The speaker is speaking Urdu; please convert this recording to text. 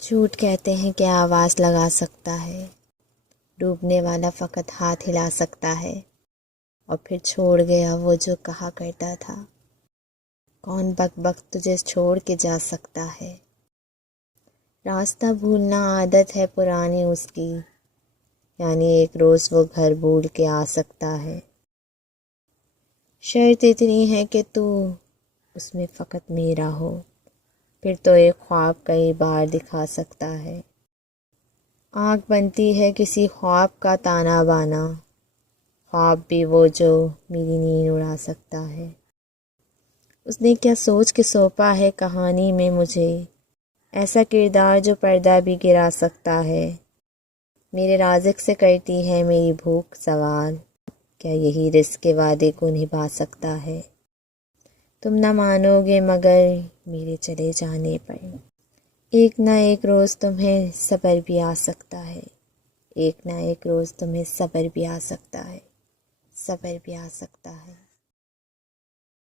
جھوٹ کہتے ہیں کہ آواز لگا سکتا ہے، ڈوبنے والا فقط ہاتھ ہلا سکتا ہے، اور پھر چھوڑ گیا وہ جو کہا کرتا تھا، کون بک بک تجھے چھوڑ کے جا سکتا ہے۔ راستہ بھولنا عادت ہے پرانی اس کی، یعنی ایک روز وہ گھر بھول کے آ سکتا ہے۔ شرط اتنی ہے کہ تو اس میں فقط میرا ہو، پھر تو ایک خواب کئی بار دکھا سکتا ہے۔ آنکھ بنتی ہے کسی خواب کا تانا بانا، خواب بھی وہ جو میری نیند اڑا سکتا ہے۔ اس نے کیا سوچ کے سونپا ہے کہانی میں مجھے، ایسا کردار جو پردہ بھی گرا سکتا ہے۔ میرے رازق سے کرتی ہے میری بھوک سوال، کیا یہی رزق کے وعدے کو نبھا سکتا ہے؟ تم نہ مانو گے مگر میرے چلے جانے پر ایک نہ ایک روز تمہیں صبر بھی آ سکتا ہے، ایک نہ ایک روز تمہیں صبر بھی آ سکتا ہے، صبر بھی آ سکتا ہے۔